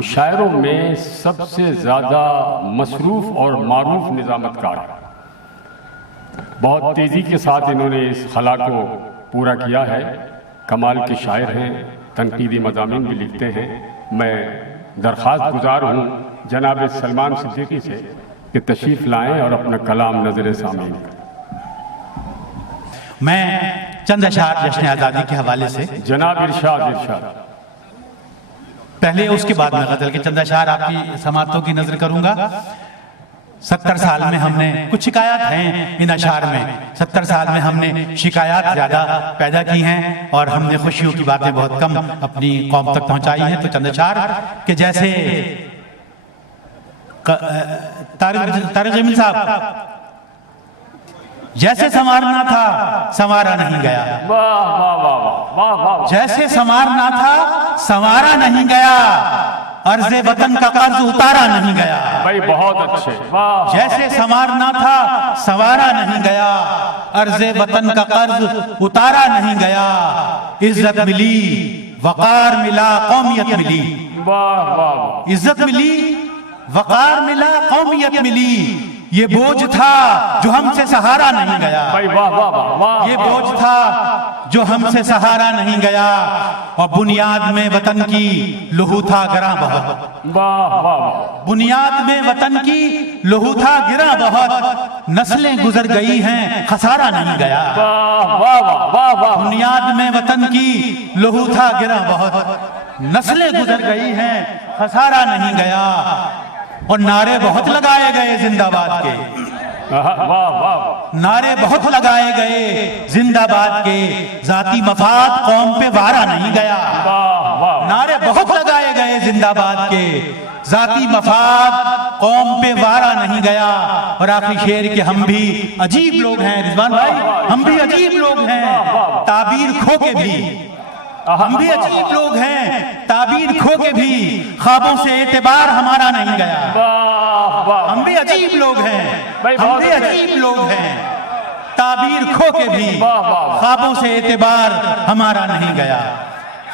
مشاعروں میں سب سے زیادہ مصروف اور معروف نظامت کار، بہت تیزی کے ساتھ انہوں نے اس خلا کو پورا کیا ہے، کمال کے شاعر ہیں، تنقیدی مضامین بھی لکھتے ہیں۔ میں درخواست گزار ہوں جناب سلمان صدیقی سے کہ تشریف لائیں اور اپنا کلام نظر سامعین۔ میں چند اشعار جشن آزادی کے حوالے سے جناب ارشاد۔ پہلے اس کے بعد میں غزل کے چند اشعار آپ کی سماعتوں کی نظر کروں گا۔ 70 سال میں ہم نے کچھ شکایات ہیں ان اشعار میں، 70 سال میں ہم نے شکایات زیادہ پیدا کی ہیں اور ہم نے خوشیوں کی باتیں بہت کم اپنی قوم تک پہنچائی ہیں۔ تو چند اشعار کہ جیسے طارق جمیل صاحب، جیسے سنوارنا تھا سنوارا نہیں گیا، جیسے سنوارنا تھا سنوارا نہیں گیا، عرض وطن کا قرض اتارا نہیں گیا۔ بھائی بہت اچھے۔ جیسے سنوارنا تھا سنوارا نہیں گیا، عرض وطن کا قرض اتارا نہیں گیا، عزت ملی وقار ملا قومیت ملی، عزت ملی وقار ملا قومیت ملی، یہ بوجھ تھا جو ہم سے سہارا نہیں گیا، یہ بوجھ تھا جو ہم سے سہارا نہیں گیا، اور بنیاد میں وطن کی لہو تھا گراں بہت، بنیاد میں وطن کی لہو تھا گراں بہت، نسلیں گزر گئی ہیں خسارہ نہیں گیا، بنیاد میں وطن کی لہو تھا گراں بہت، نسلیں گزر گئی ہیں خسارہ نہیں گیا، اور نعرے بہت لگائے گئے زندہ باد کے، نعرے بہت لگائے گئے زندہ باد کے، ذاتی مفاد قوم پہ وارا نہیں گیا، نعرے بہت لگائے گئے زندہ باد کے، ذاتی مفاد قوم پہ وارا نہیں گیا۔ اور آخری شعر کہ ہم بھی عجیب لوگ ہیں رضوان بھائی، ہم بھی عجیب لوگ ہیں، تعبیر کھو کے بھی، ہم بھی عجیب لوگ ہیں، تعبیر کھو کے بھی، خوابوں سے اعتبار ہمارا نہیں گیا، ہم بھی عجیب لوگ ہیں، ہم بھی عجیب لوگ ہیں، تعبیر کھو کے بھی، خوابوں سے اعتبار ہمارا نہیں گیا،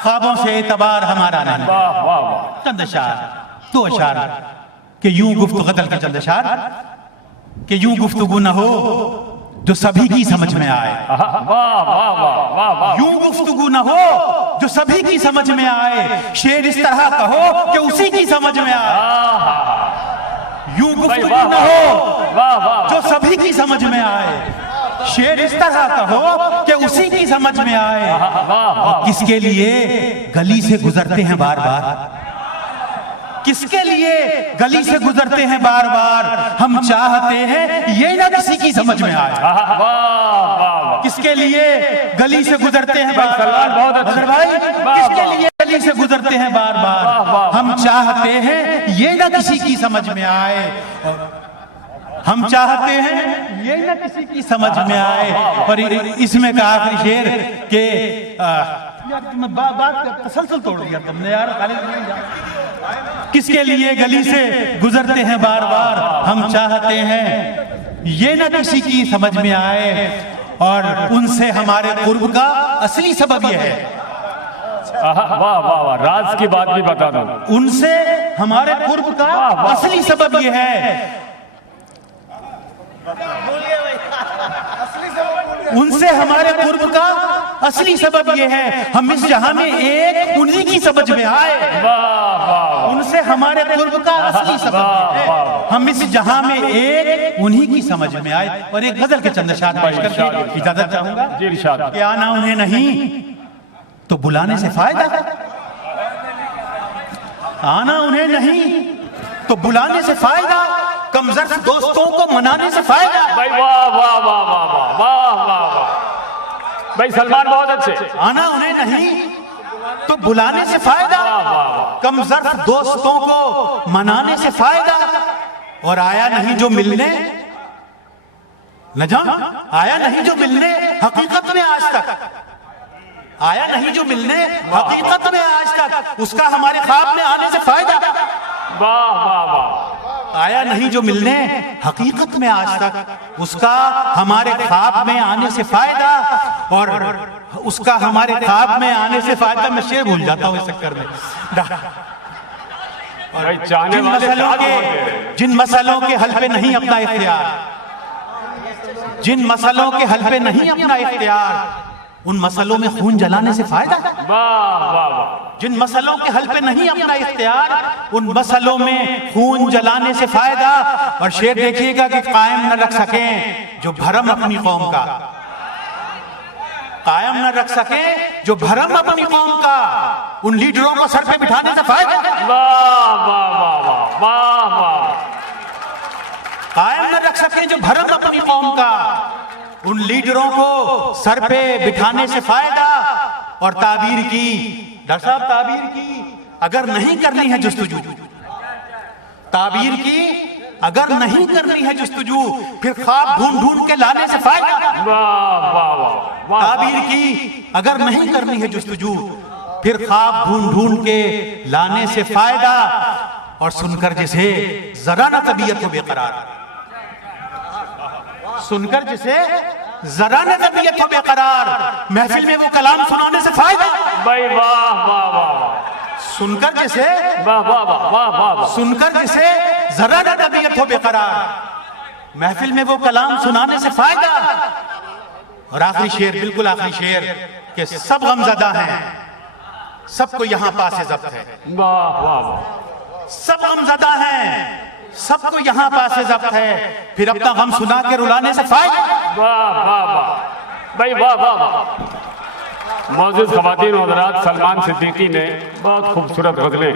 خوابوں سے اعتبار ہمارا نہیں گیا۔ چند اشعار، دو اشعار کہ یوں گفتگو غزل کے چند اشعار کہ یوں گفتگو نہ ہو جو سبھی کی سمجھ میں آئے، یوں گفتگو نہ ہو جو سبھی کی سمجھ میں آئے، شعر اس طرح کہو کہ اسی کی سمجھ میں آئے، یوں گفتگو نہ ہو جو سبھی کی سمجھ میں آئے، شعر اس طرح کہو کہ اسی کی سمجھ میں آئے، کس کے لیے گلی سے گزرتے ہیں بار بار، کس کے لیے گلی سے گزرتے ہیں بار بار، ہم چاہتے ہیں یہ نہ کسی کی سمجھ میں آئے، کس کے لیے گلی سے گزرتے ہیں بار بار، کس کے لیے گلی سے گزرتے ہیں بار بار، ہم چاہتے ہیں یہ نہ کسی کی سمجھ میں آئے، ہم چاہتے ہیں یہ نہ کسی کی سمجھ میں آئے۔ اور اس میں کا آخری شعر کہ بات کا تسلسل توڑ دیا تم نے یار، کس کے لیے گلی سے گزرتے ہیں بار بار، ہم چاہتے ہیں یہ نہ کسی کی سمجھ میں آئے، اور ان سے ہمارے قرب کا اصلی سبب یہ ہے، راز کی بات بھی بتا دوں، ان سے ہمارے قرب کا اصلی سبب یہ ہے، ان سے ہمارے قرب کا اصلی سبب یہ ہے، ہم اس جہاں میں ایک انہی کی سمجھ میں آئے، ان سے ہمارے قرب کا اصلی سبب یہ ہے، ہم اس جہاں میں ایک انہی کی سمجھ میں آئے۔ اور ایک غزل کے چند اشعار پیش کر کے اجازت چاہوں گا کہ آنا انہیں نہیں تو بلانے سے فائدہ، آنا انہیں نہیں تو بلانے سے فائدہ، کم ظرف دوستوں کو منانے سے فائدہ۔ بھائی واہ واہ واہ واہ واہ واہ، بھائی سلمان بہت اچھے۔ آنا انہیں نہیں تو بلانے سے فائدہ، کم ظرف دوستوں کو منانے سے فائدہ، اور آیا نہیں جو ملنے نہ جان، آیا نہیں جو ملنے حقیقت میں آج تک، آیا نہیں جو ملنے حقیقت میں آج تک، اس کا ہمارے خواب میں آنے سے فائدہ۔ واہ واہ واہ، آیا نہیں جو ملنے حقیقت میں آج تک، اس کا ہمارے خواب میں آنے سے فائدہ، اور اس کا ہمارے خواب میں آنے سے فائدہ۔ میں شعر بھول جاتا ہوں اس چکر میں۔ بھائی چاہنے والے جن مسئلوں کے حل پہ نہیں اپنا اختیار، جن مسئلوں کے حل پہ نہیں اپنا اختیار، ان مسئلوں میں خون جلانے سے فائدہ ہے۔ واہ واہ واہ، جن مسئلوں کے حل پہ نہیں اپنا اختیار، ان مسئلوں میں خون جلانے سے فائدہ۔ اور شعر دیکھیے گا کہ قائم نہ رکھ سکیں جو بھرم اپنی قوم کا، قائم نہ رکھ سکیں جو بھرم اپنی قوم کا، ان لیڈروں کو سر پہ بٹھانے سے فائدہ۔ واہ واہ واہ واہ واہ، قائم نہ رکھ سکیں جو بھرم اپنی قوم کا، ان لیڈروں کو سر پہ بٹھانے سے فائدہ۔ اور تعبیر کی، ڈاکٹر صاحب تعبیر کی اگر نہیں کرنی ہے جستجو، تعبیر کی اگر نہیں کرنی ہے جستجو، پھر خواب ڈھونڈ ڈھونڈ کے لانے سے فائدہ۔ واہ واہ واہ، تعبیر کی اگر نہیں کرنی ہے جستجو، پھر خواب ڈھونڈ ڈھونڈ کے لانے سے فائدہ۔ اور سن کر جسے ذرا نہ طبیعت ہو بے قرار، سن کر جسے ذرا نہ طبیعت ہو بے قرار، محفل میں وہ کلام سنانے سے فائدہ۔ بھائی واہ واہ واہ، سن کر جسے واہ واہ واہ واہ واہ، سن کر جسے ذرا نہ طبیعت ہو بے قرار، محفل میں وہ کلام سنانے سے فائدہ۔ اور آخری شعر، بالکل آخری شعر کہ سب غمزدہ ہیں، سب کو یہاں پاس ضبط ہے، واہ واہ واہ، سب غمزدہ ہیں، سب کو یہاں پاس ضبط ہے، پھر اپنا غم سنا کے رلانے سے فائدہ۔ واہ واہ واہ، بھائی واہ واہ واہ۔ معزز خواتین و حضرات، سلمان صدیقی نے بہت خوبصورت غزلیں